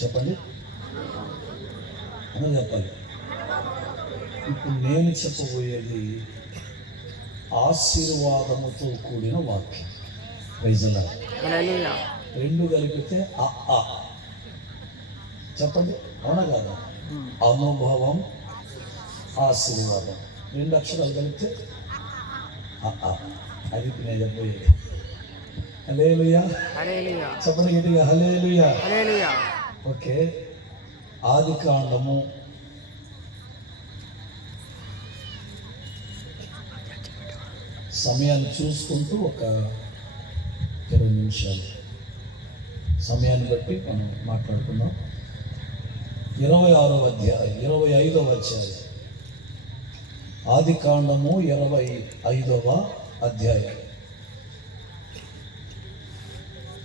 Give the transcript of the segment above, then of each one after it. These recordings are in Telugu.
చెప్పండి, అని చెప్పాలి. ఇప్పుడు నేను చెప్పబోయేది ఆశీర్వాదముతో కూడిన వాక్యం. Praise the Lord. రెండు కలిపితే ఆ చెప్పండి, అవునా కాదా? అనుభవం, ఆశీర్వాదం, రెండు అక్షరాలు కలిపితే అది నేను చెప్పబోయేది. హల్లెలూయా, చెప్పండి గట్టిగా హల్లెలూయా. ఓకే, ఆది కాండము సమయాన్ని చూసుకుంటూ ఒక 20 నిమిషాలు సమయాన్ని బట్టి మనం మాట్లాడుకుందాం. 26వ అధ్యాయం, 25వ అధ్యాయం, ఆది కాండము 25వ అధ్యాయం.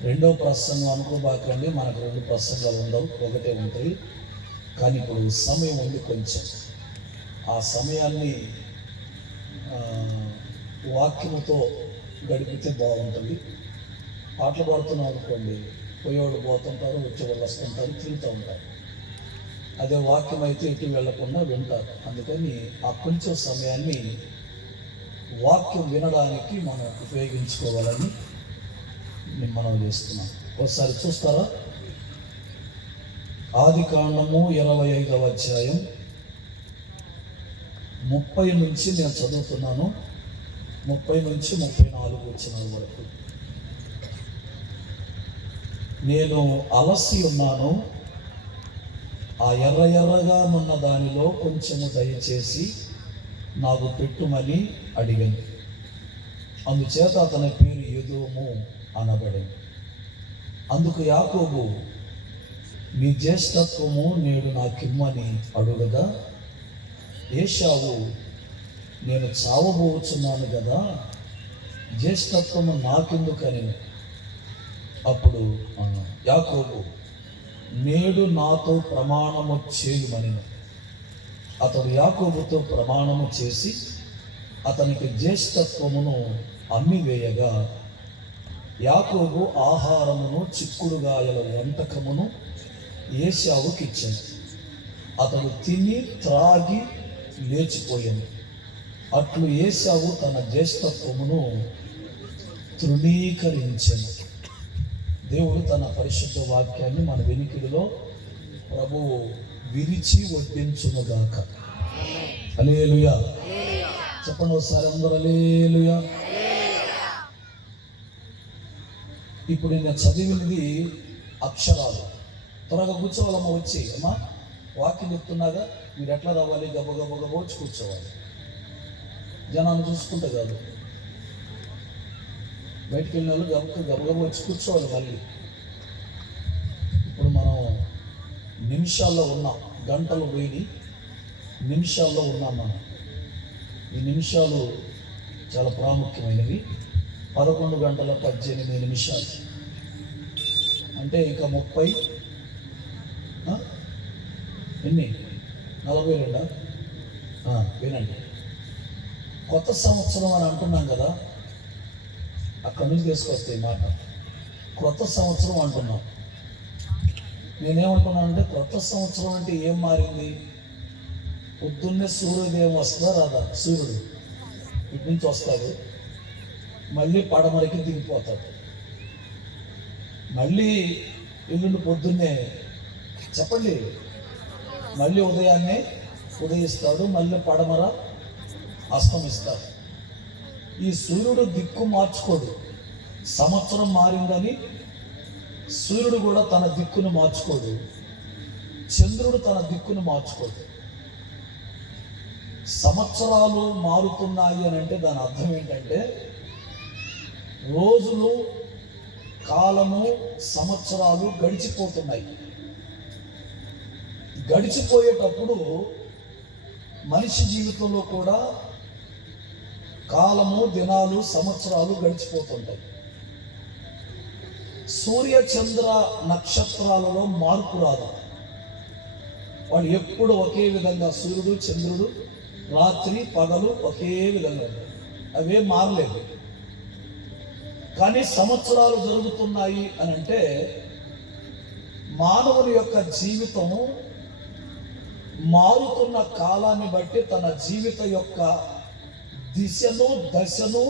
రెండవ ప్రసంగం అనుకోబాకండి, మనకు 2 ప్రసంగాలు ఉండవు, ఒకటే ఉంటాయి. కానీ ఇప్పుడు సమయం ఉంది కొంచెం, ఆ సమయాన్ని వాక్యముతో గడిపితే బాగుంటుంది. పాటలు పాడుతున్నాం అనుకోండి, పోయేవాళ్ళు పోతుంటారు, వచ్చేవాళ్ళు వస్తుంటారు, తిరుగుతూ ఉంటారు. అదే వాక్యం అయితే ఎటు వెళ్లకుండా వింటారు. అందుకని ఆ కొంచెం సమయాన్ని వాక్యం వినడానికి మనం ఉపయోగించుకోవాలని మనం చేస్తున్నాం. ఒకసారి చూస్తారా? ఆది కాండము 25వ అధ్యాయం 30 నుంచి నేను చదువుతున్నాను, 30 నుంచి 34 వచనాల వరకు. నేను అలసి ఉన్నాను, ఆ ఎర్రగా ఉన్న దానిలో కొంచెము దయచేసి నాకు పెట్టుమని అడిగాను. అందుచేత అతని పేరు ఎదోము అనబడింది. అందుకు యాకోబు, మీ జ్యేష్ఠత్వము నేడు నాకిమ్మని అడుగగా, ఏశావు, నేను చావబోచున్నాను కదా, జ్యేష్ఠత్వము నాకెందుకని. అప్పుడు యాకోబు, నేడు నాతో ప్రమాణము చేయమని. అతడు యాకోబుతో ప్రమాణము చేసి అతనికి జ్యేష్ఠత్వమును అమ్మివేయగా, యాకోబు ఆహారమును చిక్కుడుగాయల వంటకమును ఏశావుకి ఇచ్చాను. అతడు తిని త్రాగి లేచిపోయాను. అట్లు ఏశావు తన జ్యేష్ఠత్వమును తృణీకరించెను. దేవుడు తన పరిశుద్ధ వాక్యాన్ని మన వెనికిడిలో ప్రభువు విరిచి వడ్డించునుగాక. హల్లెలూయా, చెప్పండి ఒకసారి అందరూ హల్లెలూయా. ఇప్పుడు నేను చదివినది అక్షరాలు. త్వరగా కూర్చోవాలమ్మా, వచ్చి అమ్మా వాక్యం చెప్తున్నాగా, మీరు ఎట్లా రావాలి, గబగబ వచ్చి కూర్చోవాలి. జనాన్ని చూసుకుంటే కాదు, బయటికి వెళ్ళిన వాళ్ళు గబగబ వచ్చి కూర్చోవాలి. మళ్ళీ ఇప్పుడు మనం నిమిషాల్లో ఉన్నాం, గంటలు పోయి నిమిషాల్లో ఉన్నాం మనం. ఈ నిమిషాలు చాలా ప్రాముఖ్యమైనవి. 11 గంటల 18 నిమిషాలు అంటే ఇక 30 ఎన్ని 42. వినండి, కొత్త సంవత్సరం అని అంటున్నాం కదా, అక్కడి నుంచి తీసుకొస్తాయి మాట. కొత్త సంవత్సరం అంటున్నాం. నేనేమంటున్నాను అంటే, కొత్త సంవత్సరం అంటే ఏం మారింది? పొద్దున్నే సూర్యోదయం వస్తుందా రాదా? సూర్యుడు ఇటు నుంచి వస్తాడు, మళ్ళీ పడమరకి దిగిపోతాడు. మళ్ళీ ఎల్లుండి పొద్దున్నే చెప్పండి, మళ్ళీ ఉదయాన్నే ఉదయిస్తాడు, మళ్ళీ పడమర అస్తమిస్తాడు. ఈ సూర్యుడు దిక్కు మార్చుకోడు. సంవత్సరం మారిందని సూర్యుడు కూడా తన దిక్కును మార్చుకోడు, చంద్రుడు తన దిక్కును మార్చుకోడు. సంవత్సరాలు మారుతున్నాయి అని అంటే దాని అర్థం ఏంటంటే, రోజులు, కాలము, సంవత్సరాలు గడిచిపోతున్నాయి. గడిచిపోయేటప్పుడు మనిషి జీవితంలో కూడా కాలము, దినాలు, సంవత్సరాలు గడిచిపోతుంటాయి. సూర్య చంద్ర నక్షత్రాలలో మార్పు రాదు. వాళ్ళు ఎప్పుడు ఒకే విధంగా, సూర్యుడు చంద్రుడు రాత్రి పగలు ఒకే విధంగా ఉంటాయి, అవే మారలేదు. కానీ సంవత్సరాలు జరుగుతున్నాయి అని అంటే మానవుని యొక్క జీవితం మారుతున్న కాలాన్ని బట్టి తన జీవిత యొక్క దిశను దశను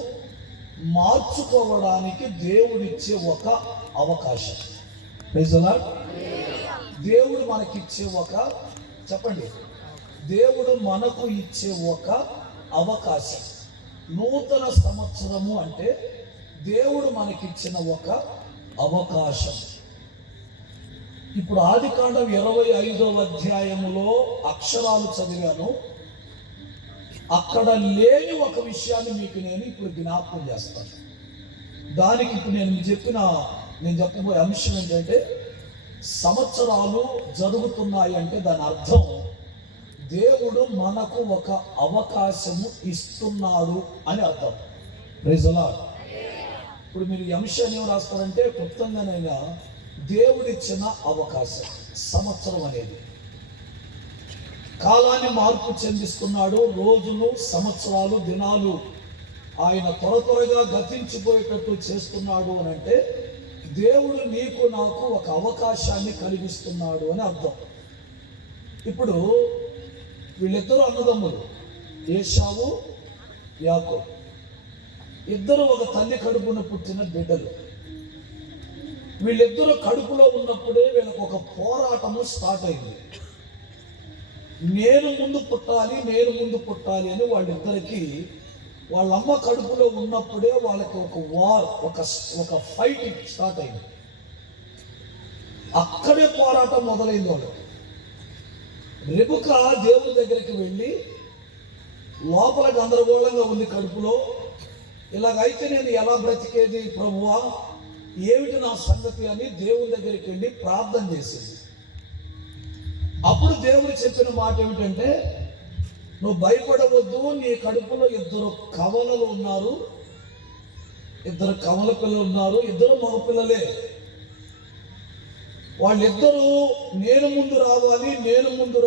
మార్చుకోవడానికి దేవుడిచ్చే ఒక అవకాశం. Praise the Lord. దేవుడు మనకిచ్చే ఒక, చెప్పండి, దేవుడు మనకు ఇచ్చే ఒక అవకాశం. నూతన సంవత్సరము అంటే దేవుడు మనకిచ్చిన ఒక అవకాశం. ఇప్పుడు ఆదికాండం 25వ అధ్యాయములో అక్షరాలు చదివాను. అక్కడ లేని ఒక విషయాన్ని మీకు నేను ఇప్పుడు జ్ఞాపకం చేస్తాను. దానికి ఇప్పుడు నేను చెప్పబోయే అంశం ఏంటంటే, సంవత్సరాలు జరుగుతున్నాయి అంటే దాని అర్థం దేవుడు మనకు ఒక అవకాశము ఇస్తున్నాడు అని అర్థం. Praise the Lord. ఇప్పుడు మీరు ఈ అంశాన్ని ఏం రాస్తారంటే, క్లుప్తంగానైనా దేవుడిచ్చిన అవకాశం. సంవత్సరం అనేది కాలాన్ని మార్పు చెందిస్తున్నాడు. రోజులు, సంవత్సరాలు, దినాలు ఆయన త్వరగా గతించిపోయేటట్టు చేస్తున్నాడు అని అంటే దేవుడు నీకు నాకు ఒక అవకాశాన్ని కలిగిస్తున్నాడు అని అర్థం. ఇప్పుడు వీళ్ళిద్దరూ అన్నదమ్ములు, ఏశావు, యాకోబు. ఇద్దరు ఒక తల్లి కడుపున పుట్టిన బిడ్డలు. వీళ్ళిద్దరూ కడుపులో ఉన్నప్పుడే వీళ్ళకి ఒక పోరాటము స్టార్ట్ అయింది. నేను ముందు పుట్టాలి అని వాళ్ళిద్దరికి వాళ్ళమ్మ కడుపులో ఉన్నప్పుడే వాళ్ళకి ఒక వార్, ఒక ఫైట్ స్టార్ట్ అయింది. అక్కడే పోరాటం మొదలైంది వాళ్ళు. రెబెకా దేవుని దగ్గరికి వెళ్ళి, లోపల గందరగోళంగా ఉంది కడుపులో, ఇలాగైతే నేను ఎలా బ్రతికేది ప్రభువా, ఏమిటి నా సంగతి అని దేవుని దగ్గరికి వెళ్ళి ప్రార్థన చేసింది. అప్పుడు దేవుడు చెప్పిన మాట ఏమిటంటే, నువ్వు భయపడవద్దు, నీ కడుపులో ఇద్దరు కవలలు ఉన్నారు, ఇద్దరు కవల పిల్లలు ఉన్నారు, ఇద్దరు మగపిల్లలే. వాళ్ళిద్దరూ నేను ముందు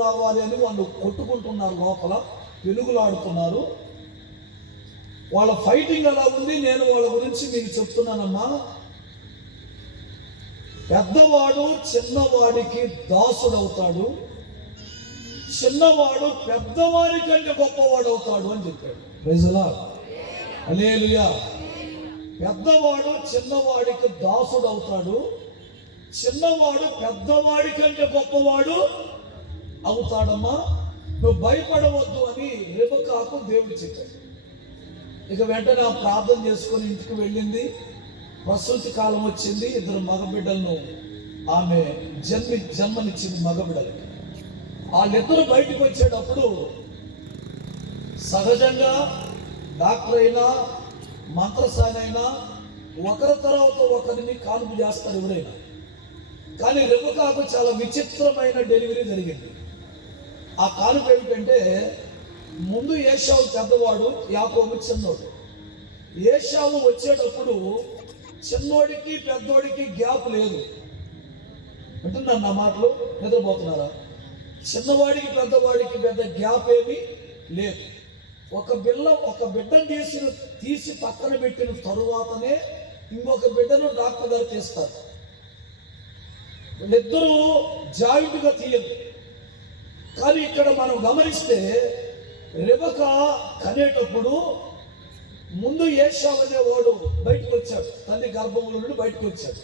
రావాలి అని వాళ్ళు కొట్టుకుంటున్నారు, లోపల వెలుగులాడుతున్నారు. వాళ్ళ ఫైటింగ్ అలా ఉంది. నేను వాళ్ళ గురించి మీకు చెప్తున్నానమ్మా. పెద్దవాడు చిన్నవాడికి దాసుడవుతాడు, చిన్నవాడు పెద్దవాడి కంటే గొప్పవాడు అవుతాడు అని చెప్పాడు. Praise the lord. హల్లెలూయా. పెద్దవాడు చిన్నవాడికి దాసుడు అవుతాడు, చిన్నవాడు పెద్దవాడి కంటే గొప్పవాడు అవుతాడమ్మా, నువ్వు భయపడవద్దు అని రెబెకాకు దేవుడు చెప్పాడు. ఇక వెంటనే ప్రార్థన చేసుకొని ఇంటికి వెళ్ళింది. ప్రసూతి కాలం వచ్చింది. ఇద్దరు మగబిడ్డలను ఆమె జన్మనిచ్చింది, మగబిడ్డలకి. వాళ్ళిద్దరు బయటకు వచ్చేటప్పుడు సహజంగా డాక్టర్ అయినా మంత్రసాని అయినా ఒకరి తర్వాత ఒకరిని కానుపు చేస్తారు ఎవరైనా. కానీ రెబెకాకు చాలా విచిత్రమైన డెలివరీ జరిగింది. ఆ కానుపు ఏమిటంటే, ముందు ఏశావు పెద్దవాడు, యాకోబు చిన్నోడు. ఏశావు వచ్చేటప్పుడు చిన్నోడికి పెద్దోడికి గ్యాప్ లేదు. అంటున్నాను నా మాటలు, నిద్రపోతున్నారా? చిన్నవాడికి పెద్దవాడికి పెద్ద గ్యాప్ ఏమీ లేదు. ఒక బిడ్డను తీసి పక్కన పెట్టిన తరువాతనే ఇంకొక బిడ్డను డాక్టర్ గారు తీస్తారు. వీళ్ళిద్దరూ జాయింట్గా తీయదు. కానీ ఇక్కడ మనం గమనిస్తే రెబెకా కనేటప్పుడు ముందు ఏశావు అనేవాడు బయటకు వచ్చాడు, తల్లి గర్భంలో నుండి బయటకు వచ్చాడు.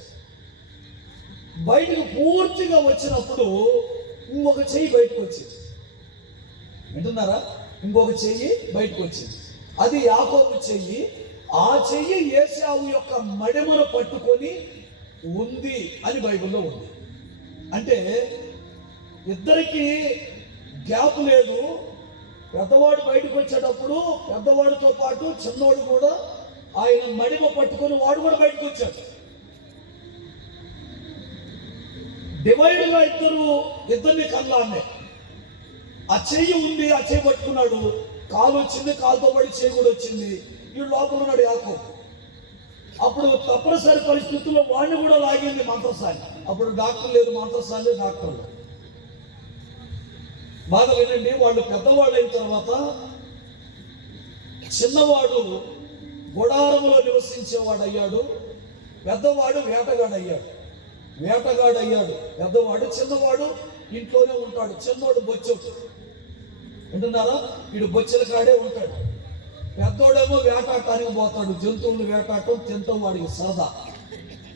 బయటకు పూర్తిగా వచ్చినప్పుడు ఇంకొక చెయ్యి బయటకు వచ్చింది. వింటున్నారా? ఇంకొక చెయ్యి బయటకు వచ్చింది. అది యాకోబు చెయ్యి. ఆ చెయ్యి ఏశావు యొక్క మడిమను పట్టుకొని ఉంది అని బైబిల్లో ఉంది. అంటే ఇద్దరికి గ్యాప్ లేదు. పెద్దవాడు బయటకు వచ్చేటప్పుడు పెద్దవాడితో పాటు చిన్నవాడు కూడా ఆయన మడిమ పట్టుకొని వాడు కూడా బయటకు వచ్చాడు. డివైడ్గా ఇద్దరిని కన్నామే. ఆ చెయ్యి ఉంది, ఆ చెయ్యి పట్టుకున్నాడు. కాలు వచ్చింది, కాలుతో పడి చెయ్యి కూడా వచ్చింది. ఈ లోపల ఉన్నాడు యాకోబు. అప్పుడు తప్పనిసరి పరిస్థితుల్లో వాడిని కూడా లాగింది మంత్రసాని. అప్పుడు డాక్టర్ లేదు, మంత్రసాని డాక్టర్లు. బాగా వినండి. వాళ్ళు పెద్దవాళ్ళు అయిన తర్వాత చిన్నవాడు గుడారంలో నివసించేవాడు అయ్యాడు, పెద్దవాడు వేటగాడు అయ్యాడు. వేటగాడు అయ్యాడు. పెద్దవాడు చిన్నవాడు ఇంట్లోనే ఉంటాడు. చిన్నవాడు బొచ్చోడు, వింటున్నారా? వీడు బొచ్చెల కాడే ఉంటాడు. పెద్దోడేమో వేటాడటానికి పోతాడు. జంతువులు వేటాడటం తింటాం వాడికి సరదా.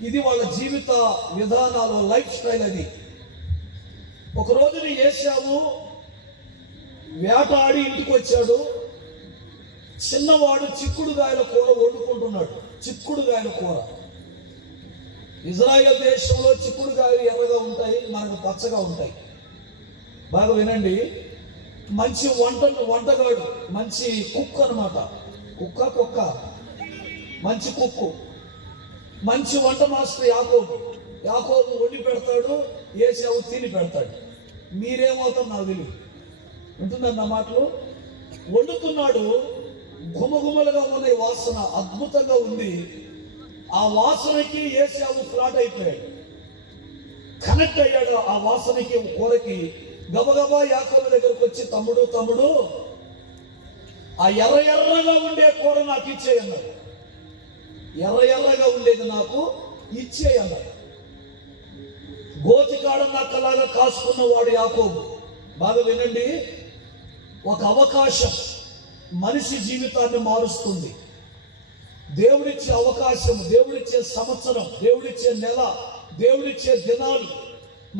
ఇది వాళ్ళ జీవిత విధానాలు, లైఫ్ స్టైల్. అది ఒక రోజుని ఏశావు వేటాడి ఇంటికి వచ్చాడు. చిన్నవాడు చిక్కుడుగాయల కూర వండుకుంటున్నాడు. చిక్కుడుగాయల కూర. ఇజ్రాయెల్ దేశంలో చిక్కుడుగాయలు ఎర్రగా ఉంటాయి, మనకు పచ్చగా ఉంటాయి. బాగా వినండి. మంచి వంటగాడు, మంచి కుక్ అన్నమాట. కుక్క మంచి కుక్కు, మంచి వంట మాస్టర్ యాకోబు వండి పెడతాడు, ఏశావు తిని పెడతాడు. మీరేమవుతారు నాకు తెలియదు. ఉంటుందండి నా మాటలు. వండుతున్నాడు, గుమగుమలుగా ఉన్న వాసన అద్భుతంగా ఉంది. ఆ వాసనకి ఏశావు ఫ్లాట్ అయిపోయాడు, కనెక్ట్ అయ్యాడు ఆ వాసనకి, కూరకి. గబగబా యాకోబు దగ్గరకు వచ్చి, తమ్ముడు ఆ ఎర్రగా ఉండే కూర నాకు ఇచ్చేయన్నాడు. ఎర్రగా ఉండేది నాకు ఇచ్చేయన్నాడు. గోతికాడ నక్కలాగా కాసుకున్నవాడు యాకోబు. బాగా వినండి. ఒక అవకాశం మనిషి జీవితాన్ని మారుస్తుంది. దేవుడిచ్చే అవకాశం, దేవుడిచ్చే సంవత్సరం, దేవుడిచ్చే నెల, దేవుడిచ్చే దినాలు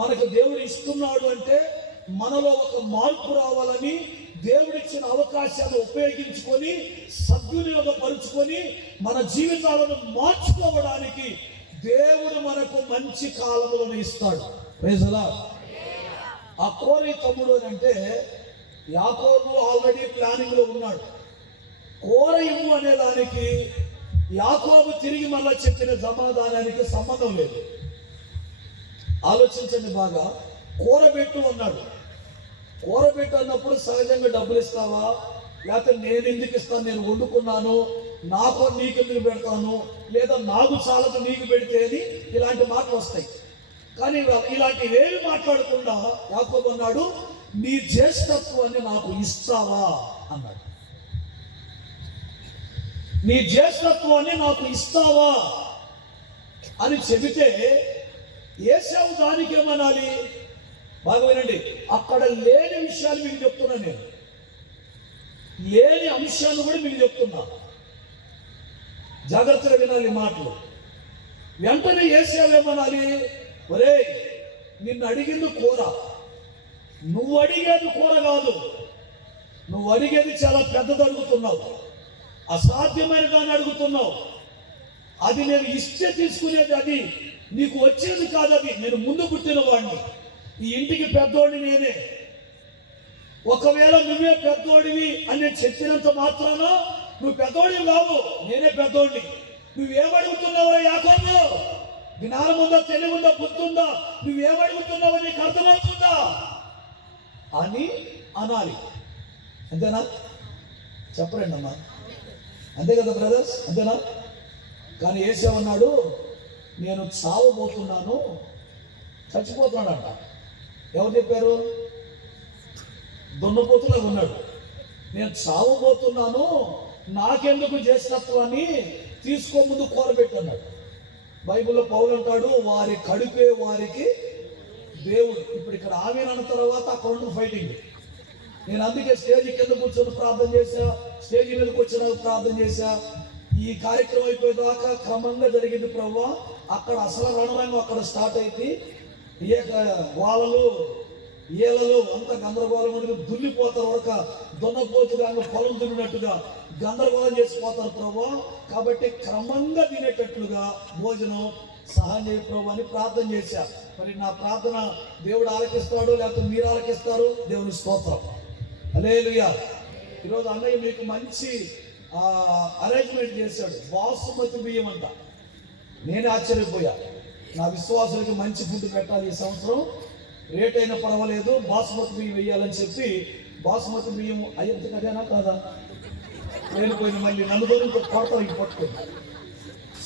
మనకు దేవుడు ఇస్తున్నాడు అంటే మనలో ఒక మార్పు రావాలని దేవుడిచ్చిన అవకాశాన్ని ఉపయోగించుకొని సద్వినియోగపరుచుకొని మన జీవితాలను మార్చుకోవడానికి దేవుడు మనకు మంచి కాలములను ఇస్తాడు. Praise the Lord. ఆ కోరి తమ్ముడు అంటే యాకోబు ఆల్రెడీ ప్లానింగ్ లో ఉన్నాడు. కూర ఇవ్వు అనే దానికి యాకోబు తిరిగి మళ్ళా చెప్పిన సమాధానానికి సంబంధం లేదు. ఆలోచించండి బాగా. కూరబెట్టు అన్నాడు. కూరబెట్టు అన్నప్పుడు సహజంగా డబ్బులు ఇస్తావా? లేకపోతే నేను ఎందుకు ఇస్తాను, నేను వండుకున్నాను, నాకు నీకు ఎందుకు పెడతాను, లేదా నాకు చాలకు నీకు పెడితే అని ఇలాంటి మాటలు వస్తాయి. కానీ ఇలాంటివి ఏమి మాట్లాడకుండా యాకోబు అన్నాడు, నీ జ్యేష్ఠత్వాన్ని నాకు ఇస్తావా అన్నాడు. నీ జ్యేష్ఠత్వాన్ని నాకు ఇస్తావా అని చెబితే ఏశావు దానికి ఏమనాలి? బాగా వినండి. అక్కడ లేని విషయాలు మీకు చెప్తున్నా, నేను లేని అంశాన్ని కూడా మీకు చెప్తున్నా. జాగ్రత్తగా వినాలి మాటలు. వెంటనే ఏశావు ఏమనాలి? ఒరేయ్, నిన్ను అడిగింది కూర, నువ్వు అడిగేది కూర కాదు, నువ్వు అడిగేది చాలా పెద్దది అడుగుతున్నావు, అసాధ్యమైన దాన్ని అడుగుతున్నావు. అది నేను ఇస్తే తీసుకునేది, అది నీకు వచ్చేది కాదు. అది నేను ముందు పుట్టిన వాడిని, ఈ ఇంటికి పెద్దోడిని నేనే. ఒకవేళ నువ్వే పెద్దోడివి అని నేను చెప్పినంత మాత్రాన నువ్వు పెద్దోడివి కావు, నేనే పెద్దోడిని. నువ్వేమడుగుతున్నావో యాకోబు? జ్ఞానం ఉందా, తెలివి ఉందా, బుద్ధి ఉందా? నువ్వేమడుగుతున్నావో నీకు అర్థమవుతుందా అని అనాలి. అంతేనా? చెప్పరండి అమ్మా. అంతే కదా బ్రదర్స్, అంతేనా? కానీ ఏసేమన్నాడు, నేను చావబోతున్నాను, చచ్చిపోతున్నాడంట. ఎవరు చెప్పారు? దున్నపోతులాగా ఉన్నాడు. నేను చావబోతున్నాను, నాకెందుకు జ్యేష్ఠత్వాన్ని, తీసుకో ముందు కూరబెట్టన్నాడు. బైబిల్లో పౌలు అంటాడు, వారి కడుపే వారికి దేవుడు. ఇప్పుడు ఇక్కడ ఆమెను అన్న తర్వాత అక్కడ ఉన్న ఫైటింగ్. నేను అందుకే స్టేజ్ కింద కూర్చొని ప్రార్థన చేశా, స్టేజ్ మీదకి వచ్చిన ప్రార్థన చేశా. ఈ కార్యక్రమం అయిపోయేదాకా క్రమంగా జరిగింది ప్రభువా. అక్కడ అసలు రణరంగం అక్కడ స్టార్ట్ అయింది. వాళ్ళలు ఏలలో అంత గందరగోళం అనేది దుల్లిపోతారు. ఒక దున్నపోతుగా పొలం దున్నినట్టుగా గందరగోళం చేసిపోతారు ప్రభువా. కాబట్టి క్రమంగా తినేటట్లుగా భోజనం సహాయం చేయ ప్రభు అని ప్రార్థన చేశా. మరి నా ప్రార్థన దేవుడు ఆలకిస్తాడు, లేకపోతే మీరు ఆలకిస్తారు. దేవుని స్తోత్రం. హల్లెలూయా. ఈరోజు అన్నయ్య మీకు మంచి అరేంజ్మెంట్ చేశాడు. బాసుమతి బియ్యం అంట. నేనే ఆశ్చర్యపోయా. నా విశ్వాసులకి మంచి ఫుడ్ పెట్టాలి ఈ సంవత్సరం, రేట్ అయినా పర్వాలేదు, బాసుమతి బియ్యం వేయాలని చెప్పి బాసుమతి బియ్యం అయ్యేంత కదేనా కాదా? నేను పోయిన మళ్ళీ నన్ను దూరంతో కొడతావు, ఇంక పట్టుకొని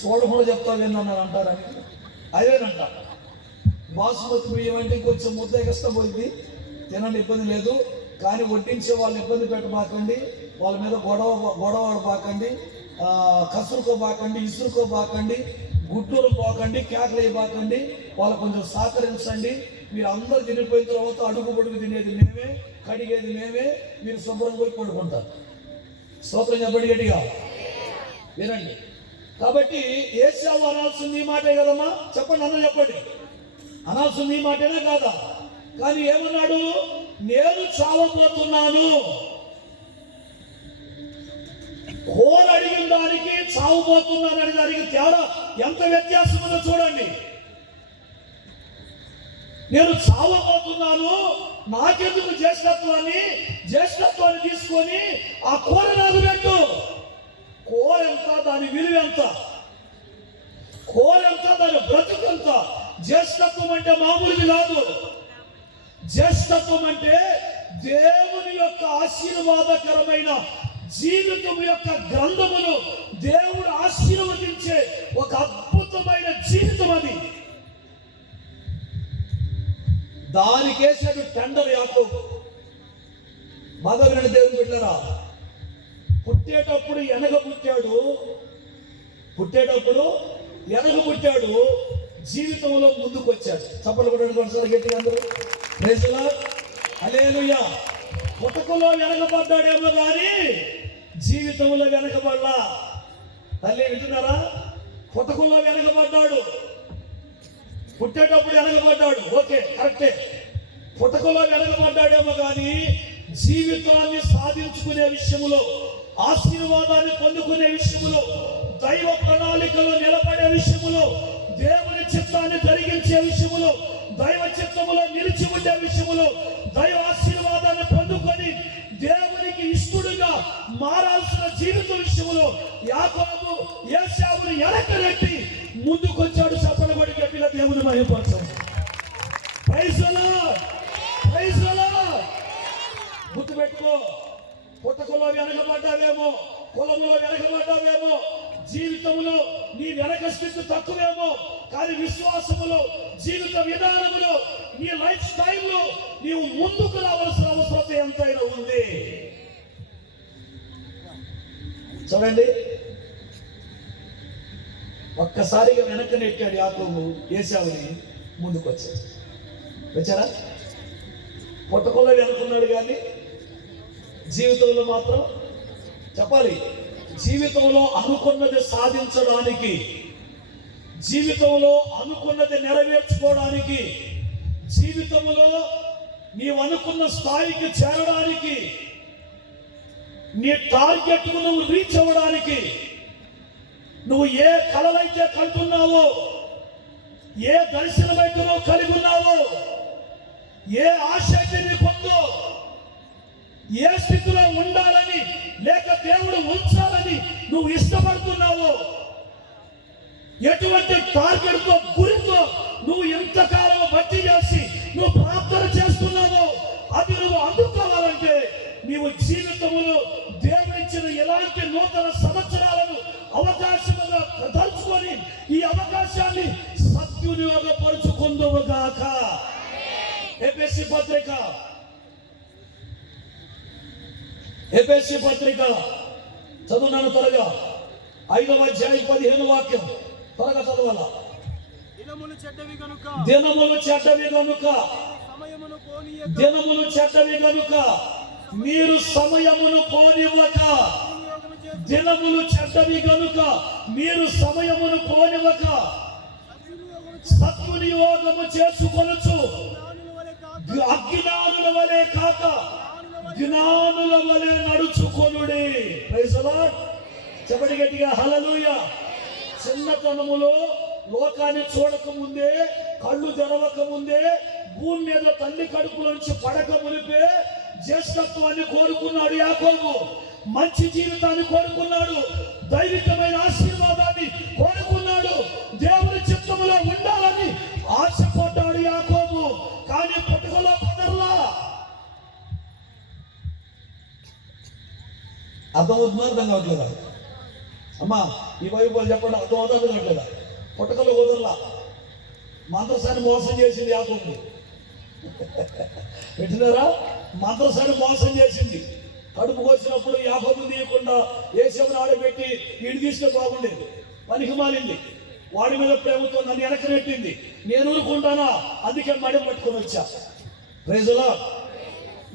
చూడకుండా చెప్తావు ఏందన్నారు అంటారని. అదేనంట బాసుమతి బియ్యం అంటే కొంచెం ముద్ద కష్టం పోయింది, తినండి, ఇబ్బంది లేదు. కానీ వడ్డించే వాళ్ళని ఇబ్బంది పెట్టబాకండి, వాళ్ళ మీద గొడవ ఆడబాకండి, కసురుకోబాకండి, ఇసురుకోబాకండి. గుడ్డూరు పోకండి, కేకలు ఇవ్వకండి, వాళ్ళు కొంచెం సహకరించండి. మీరు అందరూ తినిపోయిన తర్వాత అడుగు పొడుగు తినేది మేమే, కడిగేది మేమే, మీరు శుభ్రంగా పోయి పడుకుంటారు. స్తోత్రం చెప్పండి గట్టిగా, వినండి. కాబట్టి ఏశావు అనాల్సింది ఈ మాటే కదమ్మా, చెప్పండి అన్న, చెప్పండి. అనాల్సింది ఈ మాటేనా కాదా? కానీ ఏమన్నాడు? నేను చావబోతున్నాను. కోర అడిగిన దానికి చావబోతున్నాను అనే దానికి తేడా ఎంత వ్యత్యాసం ఉందో చూడండి. నేను చావబోతున్నాను, నాకెందుకు జ్యేష్ఠత్వాన్ని తీసుకొని ఆ కోర నాకు పెట్టు. కోర ఎంత, దాని విలువ ఎంత, కోర ఎంత, దాని బ్రతుకంత. జ్యేష్ఠత్వం అంటే మామూలుది కాదు. జ్యేష్ఠత్వం అంటే దేవుని యొక్క ఆశీర్వాదకరమైన జీవితం యొక్క గ్రంథమును దేవుడు ఆశీర్వదించే ఒక అద్భుతమైన జీవితం అది. దానికేసాడు టెండర్ యాకోబు. బాగా వినండి దేవుని బిడ్డలారా, పుట్టేటప్పుడు ఎనగ పుట్టాడు, జీవితంలో ముందుకు వచ్చాడు. చప్పట్లు కొట్టండి కొన్నిసార్లు గట్టిగా అందరూ. ప్రైజ్ ది లార్డ్, హల్లెలూయా. పుట్టకలో వెనకబడ్డాడేమో కానీ జీవితంలో వెనకబడలా. తల్లి వింటున్నారా? పుట్టకలో వెనకబడ్డాడు, పుట్టేటప్పుడు వెనకబడ్డాడు, ఓకే కరెక్టే. పుట్టకలో వెనకబడ్డాడేమో కానీ జీవితాన్ని సాధించుకునే విషయంలో, ఆశీర్వాదాన్ని పొందుకునే విషయంలో, దైవ ప్రణాళికలో నిలబడే విషయంలో, దేవుని చిత్తాన్ని జరిగించే విషయంలో, దైవ చిత్తములో నిలిచి ఉండే విషయంలో, దైవ ఆశీర్వాదాన్ని పొందుకొని దేవునికి ఇష్టడుగా మారాల్సిన జీవిత విషయంలో యాకోబు ఏశావును వెనకరెట్టి ముందుకొచ్చాడు. చప్పట్లు కొట్టి గట్టిగా దేవుని మహిమపరచండి. Praise the lord, praise the lord. గుర్తుపెట్టుకో, పుట్టకలో వెనకబడ్డావేమో, కులంలో వెనకబడ్డావేమో, జీవితంలో నీ వెనక స్థితి తక్కువేమో, కానీ విశ్వాసములో, జీవిత విధానములో, నీ లైఫ్ స్టైల్లో నీవు ముందుకు రావాల్సిన అవసరం ఎంతైనా ఉంది. చూడండి, ఒక్కసారిగా వెనక్కి నెట్టాడు యాకోబు ఏశావుని, ముందుకు వచ్చారా? పుట్టకలో వెనుకున్నాడు కానీ జీవితంలో మాత్రం చెప్పాలి, జీవితంలో అనుకున్నది సాధించడానికి, జీవితంలో అనుకున్నది నెరవేర్చుకోవడానికి, జీవితంలో నీవు అనుకున్న స్థాయికి చేరడానికి, నీ టార్గెట్ నువ్వు రీచ్ అవ్వడానికి, నువ్వు ఏ కలలైతే కంటున్నావో, ఏ దర్శనమైతే నువ్వు కలిగి ఉన్నావో, ఏ ఆశ అయితే నీకుందో, ఏ స్థితిలో ఉండాలని లేక దేవుడు ఉంచాలని నువ్వు ఇష్టపడుతున్నావో, ఎటువంటి టార్గెట్ తో, గురితో నువ్వు ఎంతకాలం బట్టి చేసి నువ్వు ప్రార్థన చేస్తున్నావో, అది నువ్వు అందుకోవాలంటే నీవు జీవితంలో దేవుడిచ్చిన ఎలాంటి నూతన సంవత్సరాలను అవకాశముగా దర్చుకొని ఈ అవకాశాన్ని సద్వినియోగపరుచుకుందువుగాక. ఎఫెసీ పత్రిక చదువున్నాను త్వరగా. 5వ అధ్యాయం 15వ వాక్యం త్వరగా చదవాల. దినములు చెడ్డవి గనుక మీరు సమయమును పోనివ్వక, దినములు చెడ్డవి గనుక మీరు సమయమును పోనివ్వక సద్వినియోగము చేసుకొనుచు అజ్ఞానుల వలె కాక జ్ఞానుల వలె నడుచుకొనుడి. ప్రైజ్ ది లార్డ్, చెప్పండి గట్టిగా హల్లెలూయా. చిన్నతనములో లోకాన్ని చూడక ముందే, కళ్ళు తెరవక ముందే, భూమి మీద తల్లి కడుపులో నుంచి పడక మునిపే జ్యేష్ఠత్వాన్ని కోరుకున్నాడు యాకోబు. మంచి జీవితాన్ని కోరుకున్నాడు, దైవికమైన ఆశీర్వాదాన్ని కోరుకున్నాడు, దేవుని చిత్తములో ఉండాలని ఆశపడ్డాడు యాకోబు. కానీ పుట్టుకలో కుదరలా. అర్థమవుతుందా? అర్థం కావట్లేదా అమ్మా? ఈ వైపు చెప్పండి, అర్థమవుతా అర్థం కావట్లేదా? పుట్టకలో కుదరలా. మంత్రసాన్ని మోసం చేసింది యాకోబు. పెట్టినారా? మంత్రసాన్ని మోసం చేసింది. కడుపు కోసినప్పుడు యాకోబు తీయకుండా ఏసేపుని ఆడబెట్టి వీడి తీసుకుని బాగుండేది, పనికి మాలింది. వాడి మీద ప్రేమతో నన్ను వెనక నెట్టింది. నేను ఊరుకుంటానా? అందుకే మడి పట్టుకొని వచ్చా. Praise Lord.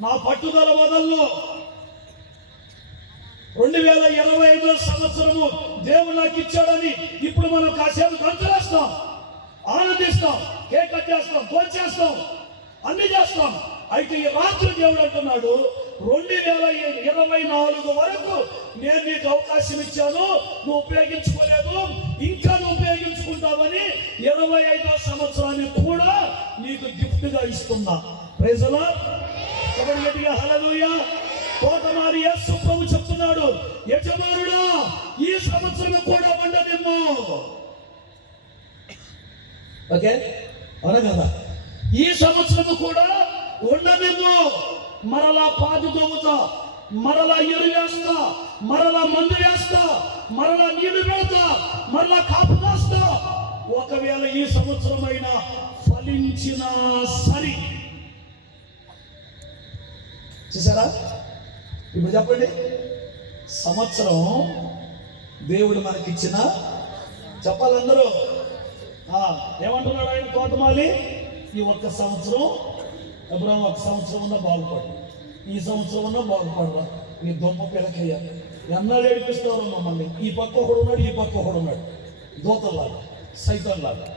నా పట్టుదల వదలను. 2025 సంవత్సరము దేవుడు నాకు ఇచ్చాడని ఇప్పుడు మనం కాసేపు గంతులేస్తాం, ఆనందిస్తాం, కేక్ కట్ చేస్తాం, భోజనం చేస్తాం, అన్ని చేస్తాం. అయితే ఈ రాత్రి దేవుడు అంటున్నాడు, 2024 వరకు నేను నీకు అవకాశం ఇచ్చాను, నువ్వు ఉపయోగించుకోలేదు, ఇంకా నువ్వు ఉపయోగించుకుంటావని 25వ సంవత్సరాన్ని కూడా నీకు గిఫ్ట్ గా ఇస్తున్నా. Praise Lord. గట్టిగా హల్లెలూయా. తోటమాలి యేసు ప్రభు చెప్తున్నాడు, యజమానుడా ఈ సంవత్సరం కూడా ఉండదేమో. ఓకే, అవునా కదా? ఈ సంవత్సరం కూడా ఉండదేమో. మరలా పాదు దోముతా, మరలా ఎరు వేస్తా, మరలా మందు వేస్తా, మరలా నీళ్లు పెడతా, మరలా కాపు కాస్తా. ఒకవేళ ఈ సంవత్సరమైనా ఫలించినా సరి. చూసారా? ఇప్పుడు చెప్పండి, సంవత్సరం దేవుడు మనకిచ్చిన, చెప్పాలి అందరూ. ఏమంటున్నాడు ఆయన తోటమాలి? ఈ ఒక్క సంవత్సరం అబ్రాహం, ఒక సంవత్సరం ఉన్నా బాగుపడు, ఈ సంవత్సరం ఉన్నా బాగుపడరా, నీ దొంప పిల్లకయ్యా. ఎన్నాళ్ళు ఏడిపిస్తారు మమ్మల్ని. ఈ పక్క ఒకడు ఉన్నాడు, ఈ పక్క ఒకడు ఉన్నాడు, దోతల్లాగా, సైతంలాగా.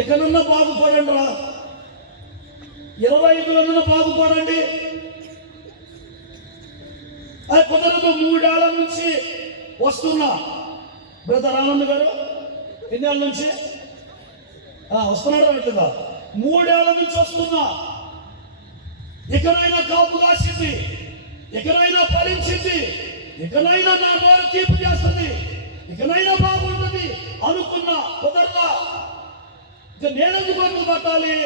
ఎక్కడన్నా బాగుపడండి రా, 25లో బాగుపడండి. అది కుదరదు. 3 ఏళ్ల నుంచి వస్తున్నా. బ్రదర్ ఆనంద్ గారు ఎన్నేళ్ళ నుంచి వస్తున్నాడు అన్నట్లుగా? 3 ఏళ్ల నుంచి వస్తున్నా. ఎక్కడైనా కాపు కాసింది, ఎక్కడైనా ఫలించింది, ఎక్కడైనా నా ద్వారా తీర్పు చేస్తుంది, ఎక్కడైనా బాగుంటుంది అనుకున్నా. కుదరలా. ఇక నేనెందుకు బంధు పట్టాలి,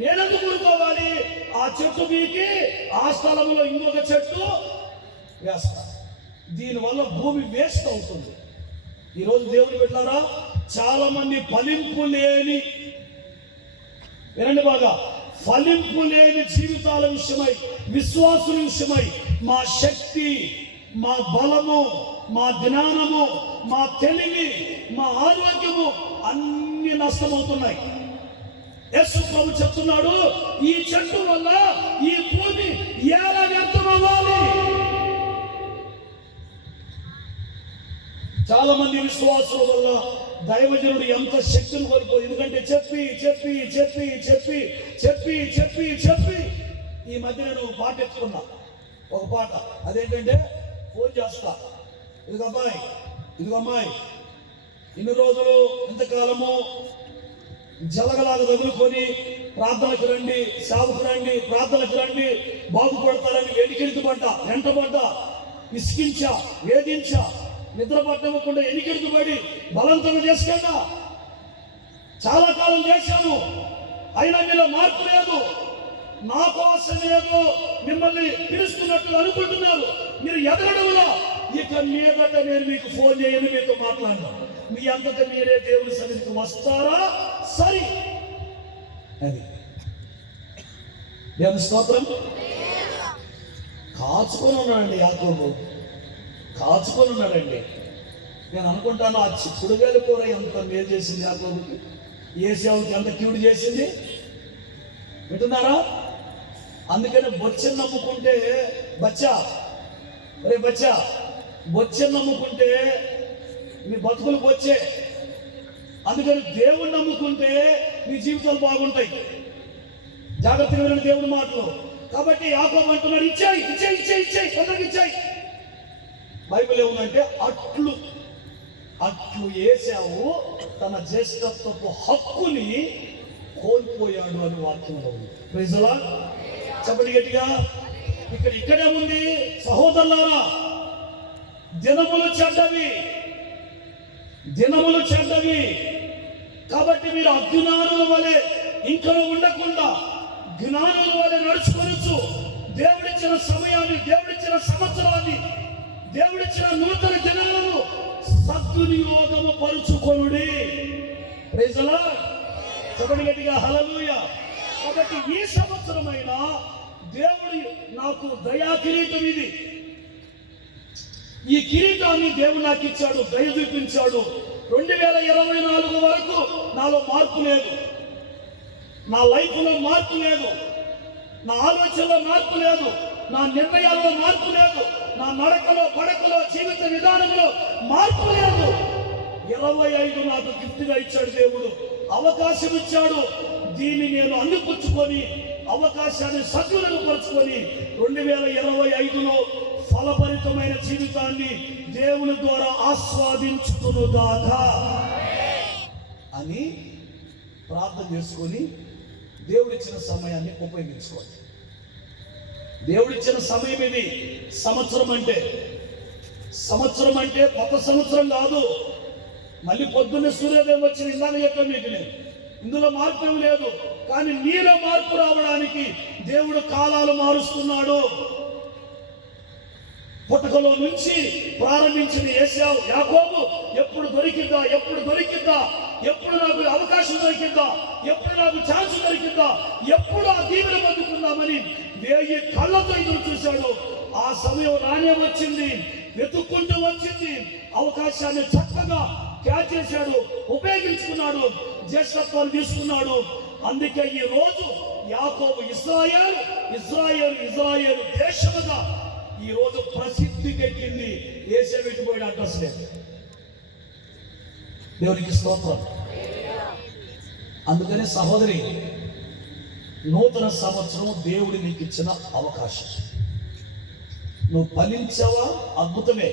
నేనెందుకు ఊరుకోవాలి? ఆ చెట్టు మీకి ఆ స్థలంలో ఇంకొక చెట్టు వేస్తా. దీనివల్ల భూమి వేస్ట్ అవుతుంది. ఈరోజు దేవుని బిడ్డలారా, చాలా మంది ఫలింపు లేని, వినండి బాగా, ఫలింపు లేని జీవితాల విషయమై, విశ్వాసుల విషయమై మా శక్తి, మా బలము, మా జ్ఞానము, మా తెలివి, మా ఆరోగ్యము అన్ని నష్టమవుతున్నాయి. యేసు ప్రభు చెప్తున్నాడు, ఈ చెట్టు వల్ల ఈ భూమి ఎలా వ్యర్థమవ్వాలి? చాలా మంది విశ్వాసుల వల్ల దైవజనుడు ఎంత శక్తిని కోల్పోయి, ఎందుకంటే చెప్పి చెప్పి చెప్పి చెప్పి చెప్పి చెప్పి చెప్పి ఈ మధ్య నేను పాట ఎత్తుకున్నా, ఒక పాట. అదేంటంటే, ఫోన్ చేస్తా, ఇదిగో అమ్మాయి, ఇదిగో అమ్మాయి, ఇన్ని రోజులు ఇంతకాలము జలగలాగా తగులుకొని ప్రార్థనకు రండి, సేవకు రండి, ప్రార్థనకు రండి, బాగుపడతారని వెనుకెడుతుపడ్డా, వెంటబడ్డా, ఇసికించా, వేధించా, నిద్ర పట్టకుండా ఎనికెడుతుపడి బలంతరం చేసుకెళ్ళా. చాలా కాలం చేశాను, అయినా మీలో మార్పు లేదు. నా కోసం ఏదో మిమ్మల్ని పిలుస్తున్నట్టు అనుకుంటున్నారు. మీరు ఎదగడంలో ఇక మీదట నేను మీకు ఫోన్ చేయను, మీతో మాట్లాడను. మీ అంతటా మీరే దేవుని సన్నిధికి వస్తారా? సరి. అది దేవుని స్తోత్రం. కాచుకొని ఉన్నాడండి యాకోబు, కాచుకొని ఉన్నాడండి. నేను అనుకుంటాను, ఆ చిక్కుడుగాయల కూర ఎంత మేలు చేసింది యాకోబుకి, ఏసావుకి ఎంత క్యూడ్ చేసింది. వింటున్నారా? అందుకని బొచ్చెను నమ్ముకుంటే బచ్చా, అరే బచ్చా, బొచ్చెను నమ్ముకుంటే మీ బతుకులు వచ్చే. అందుకని దేవుణ్ణి నమ్ముకుంటే మీ జీవితాలు బాగుంటాయి. జాగ్రత్తగా వినండి దేవుని మాటలు. కాబట్టి యాకోబు అంటున్నాడు, ఇచ్చాయి ఇచ్చాయి ఇచ్చాయి ఇచ్చాయి, కొందరికి ఇచ్చాయి. బైబిల్ ఏముందంటే, అట్లు అట్లు ఏసావు తన జ్యేష్ఠత్వపు హక్కుని కోల్పోయాడు అని వాక్యంలో ఉంది. Praise the lord. చెప్పండి గట్టిగా. ఇక్కడేముంది? సహోదరులారా, దినములు చెడ్డవి, దినములు చెడ్డవి. కాబట్టి మీరు అజ్ఞానుల వలె ఇంకా ఉండకుండా జ్ఞానుల వలె నడుచుకోవచ్చు. దేవుడిచ్చిన సమయాన్ని, దేవుడిచ్చిన సంవత్సరాన్ని, దేవుడిచ్చిన నూతన దినాలను సద్వినియోగము పరుచుకొనుడి. Praise the lord. చెప్పండి గట్టిగా హల్లెలూయా. కాబట్టి ఈ సంవత్సరమైన దేవుడి నాకు దయా కిరీటం ఇది. ఈ కిరీటాన్ని దేవుడు నాకు ఇచ్చాడు, దయ చూపించాడు. 2024 వరకు నాలో మార్పు లేదు, నా లైఫ్లో మార్పు లేదు, నా ఆలోచనలో మార్పు లేదు, నా నిర్ణయాల్లో మార్పు లేదు, నా నడకలో పడకలో జీవిత విధానంలో మార్పు లేదు. 25 నాకు గిఫ్ట్గా ఇచ్చాడు దేవుడు, అవకాశం ఇచ్చాడు. దీన్ని నేను అందిపుచ్చుకొని అవకాశాన్ని సద్వినియోగపరుచుకొని 2025లో ఫలభరితమైన జీవితాన్ని దేవుని ద్వారా ఆస్వాదించుతునుగాక అని ప్రార్థన చేసుకొని దేవుడిచ్చిన సమయాన్ని ఉపయోగించుకోవాలి. దేవుడిచ్చిన సమయం ఇది. సంవత్సరం అంటే కొత్త సంవత్సరం కాదు. మళ్ళీ పొద్దున్నే సూర్యోదయం వచ్చింది, ఇందాక చెప్పాను మీకు నేను. ఇందులో మార్పు ఏమి లేదు. కానీ నీలో మార్పు రావడానికి దేవుడు కాలాలు మారుస్తున్నాడు. పుట్టకలో నుంచి ప్రారంభించిన యాకోబు ఎప్పుడు దొరికిందా, ఎప్పుడు నాకు అవకాశం దొరికిందా, ఎప్పుడు నాకు ఛాన్స్ దొరికిందా, ఎప్పుడు ఆ దీవెన పొందుకుందామని 1000 కళ్ళతో ఎదురు చూశాడు. ఆ సమయం రానే వచ్చింది, వెతుక్కుంటూ వచ్చింది. అవకాశాన్ని చక్కగా క్యాచ్ చేశాడు, ఉపయోగించుకున్నాడు, జ్యేష్ఠత్వాన్ని తీసుకున్నాడు. అందుకే ఈ రోజు యాకోబు ఇజ్రాయేలు దేశముగా ఈ రోజు ప్రసిద్ధికి ఎక్కింది. ఏసేవికి పోయిన అడ్రస్ లేదు. దేవునికి స్తోత్రం. అందుకని సహోదరి, నూతన సంవత్సరం దేవుడి నీకు ఇచ్చిన అవకాశం. నువ్వు ఫలించావా, అద్భుతమే.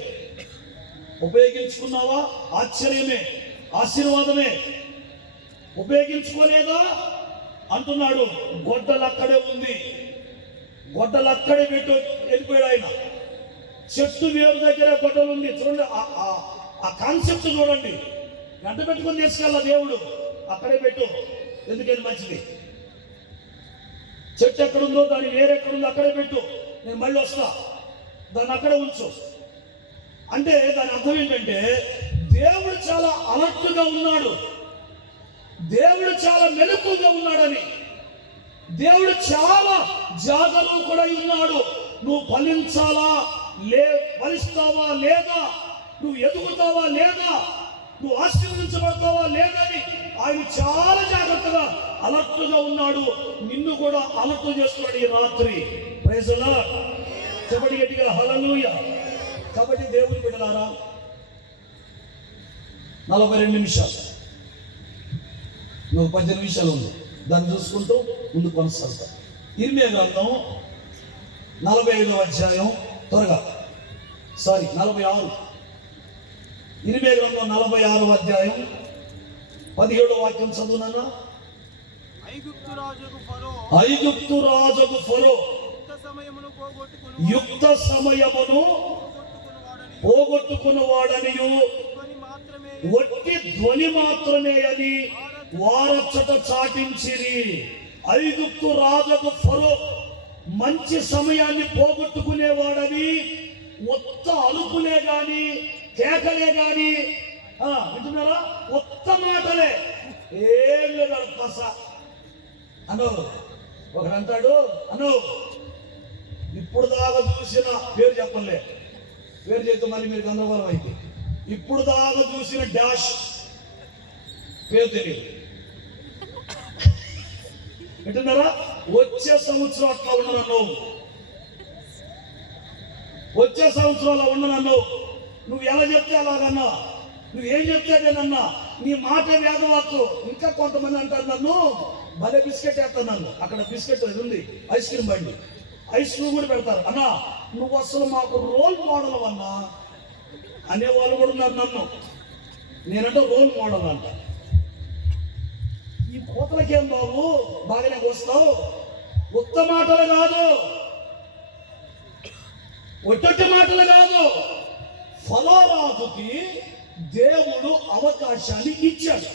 ఉపయోగించుకున్నావా, ఆశ్చర్యమే, ఆశీర్వాదమే. ఉపయోగించుకోలేదా అంటున్నాడు, గొడ్డలు అక్కడే ఉంది, గొడ్డలు అక్కడే పెట్టు వెళ్ళిపోయాడు ఆయన. చెట్టు వేరు దగ్గర గొడ్డలు ఉంది. చూడండి ఆ కాన్సెప్ట్ చూడండి. గంట పెట్టుకొని తీసుకెళ్ళా దేవుడు, అక్కడే పెట్టు, ఎందుకని మంచిది. చెట్టు ఎక్కడుందో దాని వేరెక్కడుందో అక్కడే పెట్టు, నేను మళ్ళీ వస్తా, దాన్ని అక్కడే ఉంచు అంటే దాని అర్థం ఏంటంటే దేవుడు చాలా అలర్ట్గా ఉన్నాడు, దేవుడు చాలా మెలకుగా ఉన్నాడని. దేవుడు చాలా జాగరూకుడై ఉన్నాడు. నువ్వు ఫలించాలా, ఫలిస్తావా లేదా, నువ్వు ఎదుగుతావా లేదా, నువ్వు ఆశీర్వదించబడతావా లేదని ఆయన చాలా జాగ్రత్తగా అలర్ట్గా ఉన్నాడు. నిన్ను కూడా అలర్ట్ చేస్తున్నాడు ఈ రాత్రి. Praise the lord. చెప్పండి గట్టిగా హల్లెలూయా. కాబట్టి దేవుని బిడ్డలారా, 42 నిమిషాలు, నువ్వు 10 నిమిషాలు ఉంది, దాన్ని చూసుకుంటూ ముందు కొనసాగుతా. ఇర్మియా గ్రంథం 45వ అధ్యాయం, 46. ఇర్మియా గ్రంథం 46వ అధ్యాయం 17వ వాక్యం చదువునన్నా. ఐగుప్తు రాజుకు ఫరో యుక్త సమయమును పోగొట్టుకున్నవాడనియు ఒట్టి ధ్వని మాత్రమే అని వారచ్చట చాటించిరి. ఐగుప్తు రాజుకు ఫరో మంచి సమయాన్ని పోగొట్టుకునేవాడని, ఒక్క అలుపులే గాని, కేకలే గాని, వింటున్నారా, ఒక్క మాటలే, ఏం లేదు కస అను. ఒకడంటాడు, అను ఇప్పుడు దాకా చూసిన, పేరు చెప్పలే, పేరు చేస్తే మళ్ళీ మీరు గందరగోళం అయితే, ఇప్పుడు దాకా చూసిన డాష్ పేరు తెలియదు. వింటున్నారా, వచ్చే సంవత్సరం అట్లా ఉండనన్ను, వచ్చే సంవత్సరాలు ఉండనన్ను. నువ్వు ఎలా చెప్తే అలాగన్నా, నువ్వేం చెప్తే అదేనన్నా, నీ మాట వేదవాకు. ఇంకా కొంతమంది అంటారు, నన్ను భలే బిస్కెట్ వేస్తాను, నన్ను అక్కడ బిస్కెట్ ఉంది, ఐస్ క్రీమ్ బండి, ఐస్ క్రీమ్ కూడా పెడతారు. అన్నా నువ్వు అసలు మాకు రోల్ మోడల్ అన్నా అనేవాళ్ళు కూడా ఉన్నారు. నన్ను నేనంటే రోల్ మోడల్ అంట. ఈ కోతలకేం బాబు బాగానే వస్తావు, ఉత్త మాటలు కాదు, ఒట్టొట్టి మాటలు కాదు. ఫరో రాజుకి దేవుడు అవకాశాన్ని ఇచ్చాడు,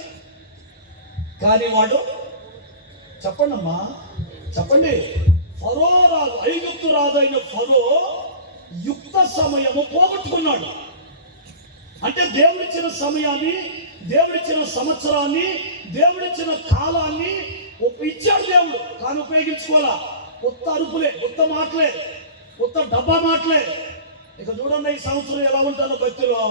కానీ వాడు, చెప్పండి అమ్మా చెప్పండి, ఫరో రాజు, ఐగుప్తు రాజు అయిన ఫరో యుక్త సమయము పోగొట్టుకున్నాడు. అంటే దేవుడిచ్చిన సమయాన్ని, దేవుడిచ్చిన సంవత్సరాన్ని, దేవుడిచ్చిన కాలాన్ని ఇచ్చాడు దేవుడు, కానీ ఉపయోగించుకోవాలా. కొత్త అరుపులే, కొత్త మాటలే, కొత్త డబ్బా మాటలే. ఇక చూడండి ఈ సంవత్సరం ఎలా ఉంటానో భక్తిలో.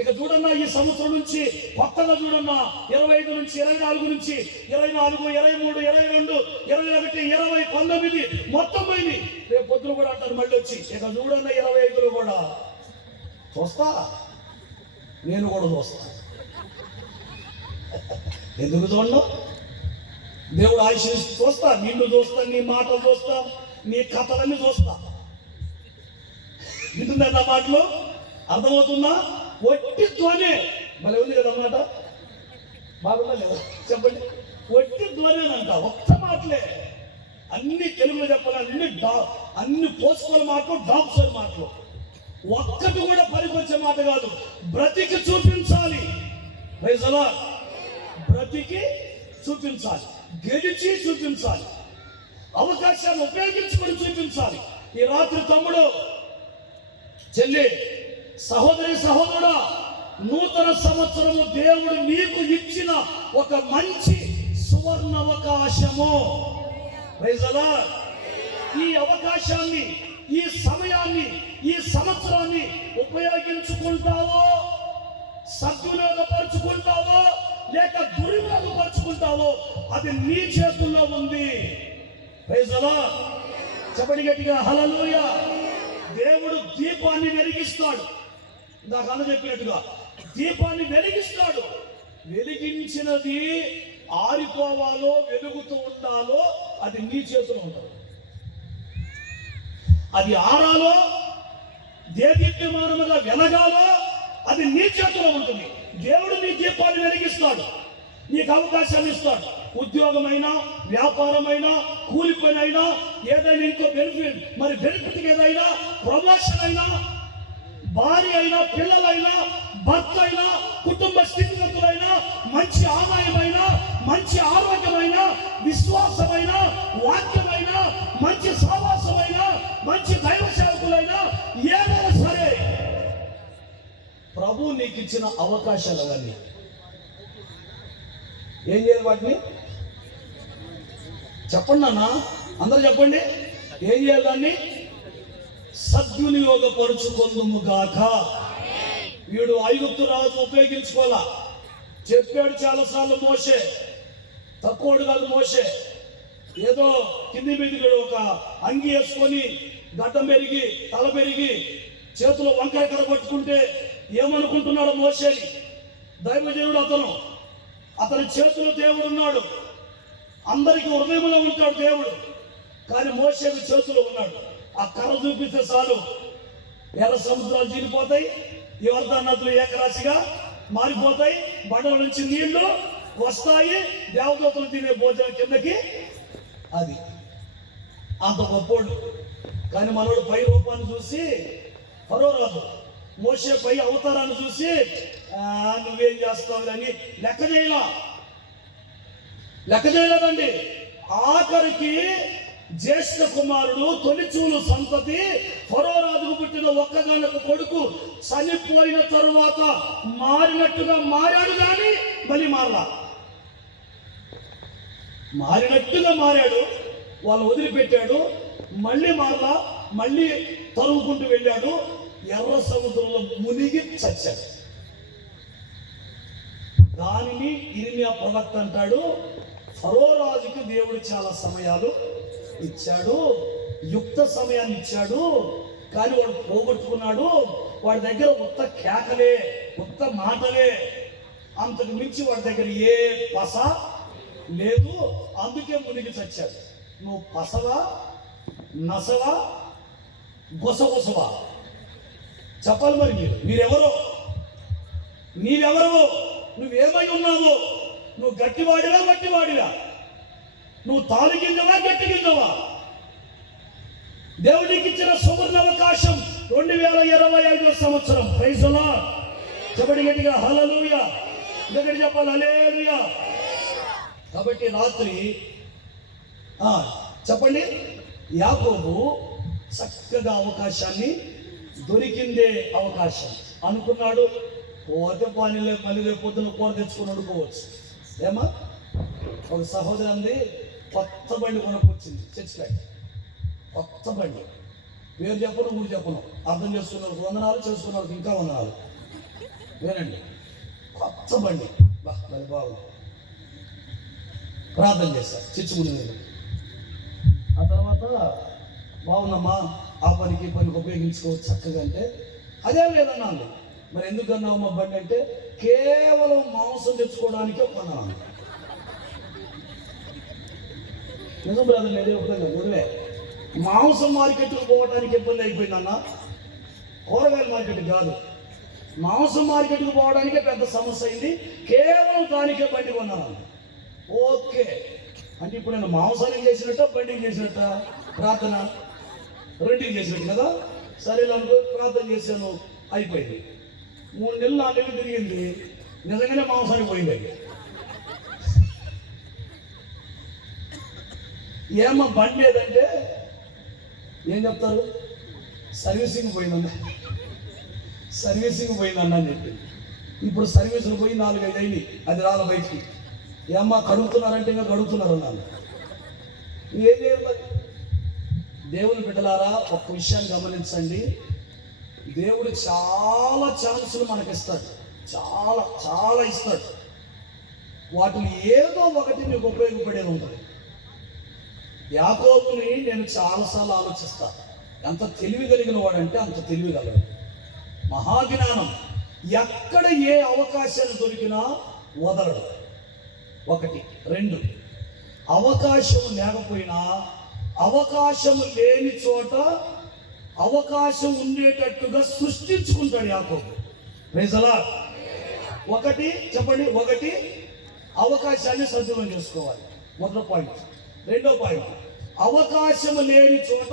ఇక చూడన్నా ఈ సంవత్సరం నుంచి కొత్తగా చూడన్నా 25 నుంచి 24 నుంచి 24, 23, 22, 21, 20, 19 మొత్తం పోయింది. రేపు పొద్దున కూడా అంటారు మళ్ళీ వచ్చి. ఇక చూడన్నా 25లో కూడా చూస్తా, నేను కూడా చూస్తా. ఎందుకు చూడను? దేవుడు ఆయుష్ చూస్తా, నిన్ను చూస్తా, నీ మాటలు చూస్తా, నీ కథలన్నీ చూస్తా. వింటుందా నా మాటలు? అర్థమవుతుందా? ఒట్టి ధ్వనే మళ్ళీ ఉంది కదా అన్నమాట. బాగుందా లేదా చెప్పండి? ఒట్టి ధ్వనేనంట, ఒక్క మాటలే. అన్ని తెలుగులో చెప్పాలి, అన్ని పోసుకోని మాటలు, డాక్స్ మాటలు. ఒక్కటి కూడా పనికొచ్చే మాట కాదు. బ్రతికి చూపించాలి. బ్రతికి చూపించాలి, గెలిచి చూపించాలి, అవకాశాన్ని ఉపయోగించుకొని చూపించాలి. ఈ రాత్రి తమ్ముడు, చెల్లి, సహోదరి, సహోదరుడా, నూతన సంవత్సరము దేవుడు నీకు ఇచ్చిన ఒక మంచి సువర్ణ అవకాశము. ఈ అవకాశాన్ని, ఈ సమయాన్ని, ఈ సంవత్సరాన్ని ఉపయోగించుకుంటావో, సద్వినియోగపరుచుకుంటావో, లేక దుర్వినియోగపరుచుకుంటావో అది నీ చేతుల్లో ఉంది. చెప్పండి గట్టిగా హల్లెలూయా. దేవుడు దీపాన్ని వెలిగిస్తాడు. ఇందాక అన్న చెప్పినట్టుగా దీపాన్ని వెలిగిస్తాడు. వెలిగించినది ఆరిపోవాలో వెలుగుతూ ఉండాలో అది నీ చేతిలో ఉంటుంది. అది ఆరాలో, దేదీప్యమానముగా వెలగాలో అది నీ చేతిలో ఉంటుంది. దేవుడు నీ దీపాన్ని వెలిగిస్తాడు, నీకు అవకాశాలు ఇస్తాడు. ఉద్యోగమైనా, వ్యాపారమైనా, కూలి పని అయినా, ఏదైనా ఇంకో బెనిఫిట్ ఏదైనా, ప్రమోషన్ అయినా, భార్య అయినా, పిల్లలైనా, భర్త అయినా, కుటుంబ స్థితిగతులైనా, మంచి ఆదాయమైనా, మంచి ఆరోగ్యమైన, విశ్వాసమైన, వాక్యమైన, మంచి సహవాసమైన, మంచి దైవ సేవకులైనా, ఏదైనా సరే ప్రభు నీకు ఇచ్చిన అవకాశాలు అవన్నీ ఏం చేయాలి? వాటిని చెప్పండి అన్న, అందరూ చెప్పండి. ఏం చేయాలి? దాన్ని సద్వినియోగపరుచుకొందుముగాక. వీడు ఐగుప్తు రాజు ఉపయోగించుకోవాలా. చెప్పాడు చాలాసార్లు మోషే, తక్కువడు కాదు మోషే. ఏదో కింది మీదికి ఒక అంగి వేసుకొని, గడ్డం పెరిగి, తల పెరిగి, చేతిలో వంకాయ కర్ర పట్టుకుంటే ఏమనుకుంటున్నాడు మోషేని? దైవజనుడు అతని చేతిలో దేవుడు ఉన్నాడు. అందరికీ హృదయంలో ఉంటాడు దేవుడు, కానీ మోషేకి చేతిలో ఉన్నాడు. ఆ కర్ర చూపిస్తే చాలు ఎర్ర సముద్రాలు చీలిపోతాయి, యోర్దాను నదులు ఏకరాశిగా మారిపోతాయి, బండల నుంచి నీళ్లు వస్తాయి, దేవదూతలు తినే భోజనం కిందకి. అది అంత గొప్పోడు. కానీ మనోడు పై రూపాన్ని చూసి, ఫరో రాజు మోషే పై అవతారాన్ని చూసి నువ్వేం చేస్తావు అని లెక్క చేయలేదండి. ఆఖరికి జ్యేష్ఠ కుమారుడు, తొలిచూలు సంతతి, ఫరో రాజుకు పుట్టిన ఒక్కగానొక కొడుకు చనిపోయిన తరువాత మారినట్టుగా మారాడు, కానీ మళ్ళీ మారినట్టుగా మారాడు. వాళ్ళు వదిలిపెట్టాడు, మళ్ళీ మళ్ళీ తరుముకుంటూ వెళ్ళాడు. ఎర్ర సముద్రంలో మునిగి చచ్చాడు. దానిని ఇర్మియా ప్రవక్త అంటాడు, ఫరో రాజుకి దేవుడు చాలా సమయాలు ఇచ్చాడు, యుక్త సమయాన్ని ఇచ్చాడు, కానీ వాడు పోగొట్టుకున్నాడు. వాడి దగ్గర ఉత్త కేకలే, ఉత్త మాటలే, అంతకు మించి వాడి దగ్గర ఏ పస లేదు. అందుకే మునిగి చచ్చాడు. నువ్వు పసవా, నసవా, గొసగొసవా? చెప్పాలి మరి. మీరెవరో, నీవెవరో, నువ్వేమై ఉన్నావో? నువ్వు గట్టివాడివా, మట్టివాడివా? నువ్వు తాలిగింజవా, గట్టిగింజవా? దేవుడికి ఇచ్చిన సువర్ణ అవకాశం 2025 సంవత్సరం. Praise the lord. చెప్పండి గట్టిగా హల్లెలూయా. దగ్గర చెప్పాలి హల్లెలూయా. కాబట్టి రాత్రి చెప్పండి, యాకోబు చక్కగా అవకాశాన్ని, దొరికిందే అవకాశం అనుకున్నాడు. పోతే పానీలే, మళ్ళీ రేపు పొద్దున కూర తెచ్చుకొని వండుకోవచ్చు. ఏమా? ఒక సహోదరు అంది, కొత్త బండి కొనుక్కొచ్చింది, చర్చికాయ కొత్త బండి. పేరు చెప్పను, ఊరు చెప్పను, అర్థం చేసుకున్న వందనాలు, చేసుకున్న ఇంకా వందనాలు. వినండి, కొత్త బండి బాగుంది. ప్రార్థన చేశారు చిచ్చుకుని మీద. ఆ తర్వాత బాగుందమ్మా, ఆ పనికి ఈ పనికి ఉపయోగించుకోవచ్చు చక్కగా అంటే, అదే లేదన్నాను. మరి ఎందుకు అన్నావు బండి అంటే, కేవలం మాంసం తెచ్చుకోవడానికే కొన్నాను. నిజం బ్రదర్, నేనే ఉపయోగం వదిలే. మాంసం మార్కెట్కి పోవడానికి ఇబ్బంది అయిపోయిందన్న, కూరగాయల మార్కెట్ కాదు, మాంసం మార్కెట్కి పోవడానికే పెద్ద సమస్య అయింది. కేవలం దానికే బండి కొన్నాను. ఓకే అంటే ఇప్పుడు నేను మాంసానికి చేసినట్ట బండికి చేసినట్ట? ప్రార్థన రెండింటికి చేసినట్టు కదా. సరే అనుకో, ప్రార్థన చేశాను, అయిపోయింది. 3 నెలలు 4 నెలలు తిరిగింది, నిజంగానే మాంసానికి పోయింది. ఏమో బండి లేదంటే ఏం చెప్తారు? సర్వీసింగ్ పోయిందన్న, సర్వీసింగ్ పోయిందన్న అని చెప్పి. ఇప్పుడు సర్వీసులు పోయి 4-5 అయింది, అది రాల బయటికి. ఏమ్మా కడుగుతున్నారంటే ఇంకా కడుగుతున్నారు అన్నాను. ఏం చేయరు మరి. దేవుని బిడ్డలారా, ఒక్క విషయాన్ని గమనించండి. దేవుడు చాలా ఛాన్సులు మనకి ఇస్తాడు, చాలా చాలా ఇస్తాడు. వాటిని ఏదో ఒకటి మీకు ఉపయోగపడేది ఉంటుంది. యాకోబుని నేను చాలాసార్లు ఆలోచిస్తాను, ఎంత తెలివి కలిగిన వాడంటే అంత తెలివి కలడు, మహాజ్ఞానం. ఎక్కడ ఏ అవకాశాలు దొరికినా వదలడు. 1, 2 అవకాశం లేకపోయినా అవకాశం లేని చోట అవకాశం ఉండేటట్టుగా సృష్టించుకుంటాడు యాకోబు. Praise the lord. 1 చెప్పండి, 1 అవకాశాన్ని సద్వినియోగం చేసుకోవాలి, మొదటి పాయింట్. 2వ పాయింట్, అవకాశం లేని చోట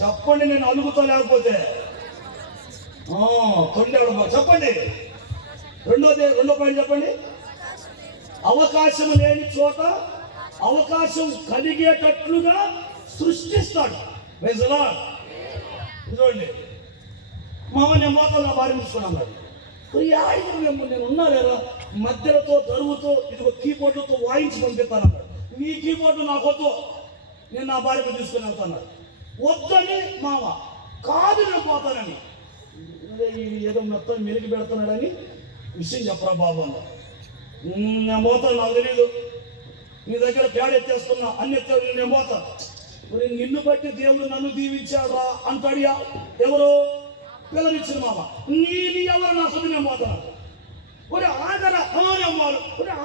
చెప్పండి, నేను అలుగుతా లేకపోతే తొండాడు చెప్పండి. రెండో పాయింట్ చెప్పండి, అవకాశం లేని చోట అవకాశం కలిగేటట్లుగా సృష్టిస్తాడు. Praise the lord. చూడండి, మామ నేను మాత్రం నా భార్య తీసుకున్నాను. నేను ఉన్నా లేదా మధ్యలతో దరువుతో ఇదిగో కీబోర్డులతో వాయించి పంపిస్తానన్నాడు. నీ కీబోర్డు నాకొద్దు, నేను నా భార్యకు తీసుకుని వెళ్తాను. వద్దని మామ, కాదు నేను పోతానని. ఏదో మొత్తం మెలిగి పెడుతున్నాడని విషయం చెప్పరా బాబు అన్న. నేను పోతాను, నాకు తెలీదు, నీ దగ్గర పేడ ఎత్తేస్తున్నా, అన్ని ఎత్తే నేను పోతాను. నిన్ను బట్టి దేవుడు నన్ను దీవించాడా అంటాడియా? ఎవరు? పిల్లనిచ్చిన మామ. నీ ఎవరు నా సొంత? నేను పోతాను. ఆగరా నేను పోను,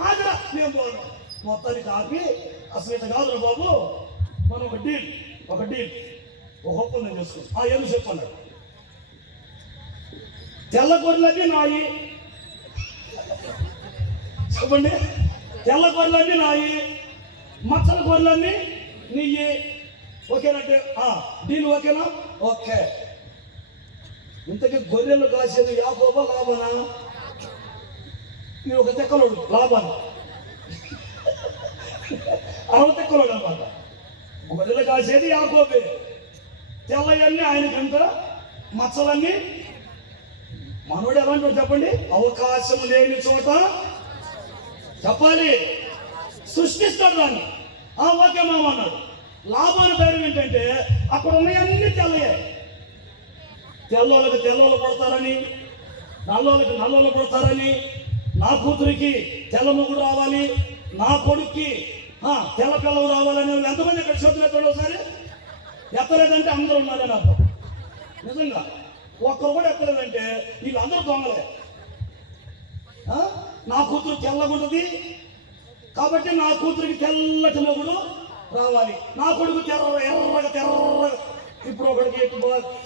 ఆగరా నేను పోను. మొత్తానికి ఆపి, అసలు ఇట్లా కాదురా బాబు, మనం ఒక డీల్ ఒక ఒప్పందం చేసుకున్నాం. ఏదో చెప్పన్నాడు, తెల్ల గొర్రెలన్నీ నాయి. చెప్పండి, తెల్ల గొర్రెలన్నీ నాయి, మచ్చల గొర్రెలన్నీ నీయి. ఓకేనంటే డీల్ ఓకేనా? ఓకే. ఇంతకీ గొర్రెలు కాసేది యాకోబా లాభనా? నేను ఒక తెక్కలోడు లాభాను, తెక్కలోడు అనమాట. గొర్రెలు కాసేది యాకోబే, తెల్లయన్నీ ఆయనకంట, మచ్చలన్నీ మనోడు. ఎలాంటి చెప్పండి, అవకాశం లేని చోట చెప్పాలి, సృష్టిస్తాడు దాన్ని. ఓకే మామ అన్నాడు. లాభాన్ని ధైర్యం ఏంటంటే అక్కడ ఉన్నాయన్నీ తెల్లయ్యాయి. తెల్లోళ్ళకి తెల్లోళ్ళు పడతారని, నల్లోళ్ళకి నల్లోళ్ళు పడతారని, నా కూతురికి తెల్ల మొగుడు రావాలి, నా కొడుక్కి తెల్ల పిల్లలు రావాలని ఎంతమంది ఇక్కడ చేతులు ఎత్తాడు? ఒకసారి ఎత్తలేదంటే అందరూ ఉన్నారని అర్థం. నిజంగా ఒక్కరు కూడా ఎత్తలేదంటే వీళ్ళందరూ దొంగలే. నా కూతురు తెల్లగుంటుంది కాబట్టి నా కూతురికి తెల్లటి మొగుడు రావాలి, నా కొడుకు ఎర్రగా. ఇప్పుడు ఒకడికి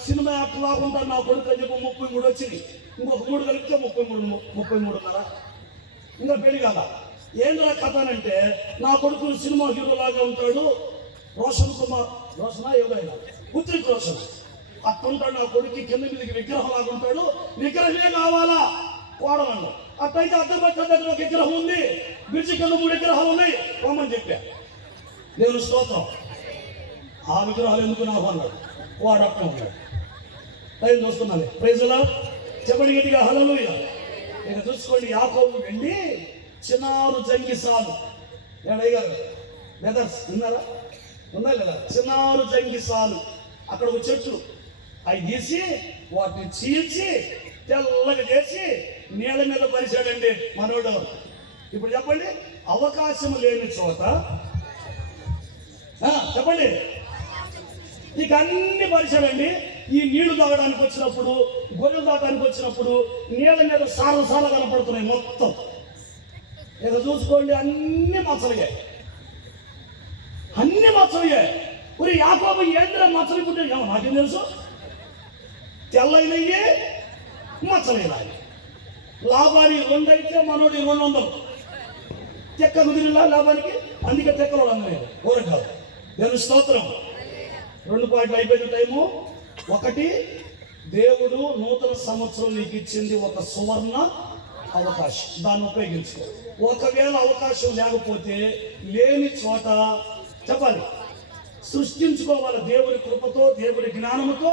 సినిమా యాక్టర్ లాగుంటాడు నా కొడుకు అని చెప్పి 33 వచ్చింది, ఇంకొక 3 కలిపితే 33.5. ఇంకా పెళ్లి కదా. ఏంద్రా కథ అంటే, నా కొడుకు సినిమా హీరో లాగా ఉంటాడు, రోషనా ఏదైనా పుత్రిక రోషన్ అట్టుంటాడు. నా కొడుకు కింద మీదకి విగ్రహం లాగా ఉంటాడు, విగ్రహమే కావాలా కోడమన్నా. అట్లయితే అద్దెపచ్చ దగ్గర ఒక విగ్రహం ఉంది, బ్రిడ్జి కింద 3 విగ్రహాలు ఉన్నాయి, పోమని చెప్పా. నేను స్తోత్రం. ఆ విగ్రహాలు ఎందుకు నాకు అన్నాడు, వాడు అట్లా ఉన్నాడు. టైం చూస్తున్నాను. Praise the lord. చెప్పండి గట్టిగా హల్లెలూయా. ఇక చూసుకోండి, యాకోబు వెళ్ళి చిన్నారు జంగిసాలు ఏడయ్యారు బ్రదర్స్ ఉన్నారా? ఉన్నా లేదా? చిన్నారు జంగిసాలు అక్కడ ఒక చెట్లు అవి తీసి వాటిని చీల్చి తెల్లగా చేసి నీళ్ళ మీద పరిచాడండి మనోడు. ఇప్పుడు చెప్పండి, అవకాశం లేని చోట చెప్పండి, ఇక అన్ని పరిచాడండి. ఈ నీళ్లు తాగడానికి వచ్చినప్పుడు, గొర్రెలు తాగడానికి వచ్చినప్పుడు నీళ్ళ మీద సార కనపడుతున్నాయి మొత్తం. ఇక చూసుకోండి, అన్ని మచ్చలుగా, అన్ని మచ్చలుగా. మరి యాకోబు ఏంద్ర మచ్చలు పుట్టే నాకేం తెలుసు. తెల్లైనయ్యే మచ్చలేనాయి. లాభాన్ని 2 అయితే మనోడి 200. తెక్క కుదిరిలా లాభానికి, అందుకే తెక్కలు అందలేదు ఊర కాదు. దేవుని స్తోత్రం. 2 పాయింట్లు అయిపోయిన టైము. 1, దేవుడు నూతన సంవత్సరం నీకు ఇచ్చింది ఒక సువర్ణ అవకాశం, దాన్ని ఉపయోగించుకో. ఒకవేళ అవకాశం లేకపోతే లేని చోట చెప్పాలి, సృష్టించుకోవాలి దేవుని కృపతో, దేవుని జ్ఞానముతో.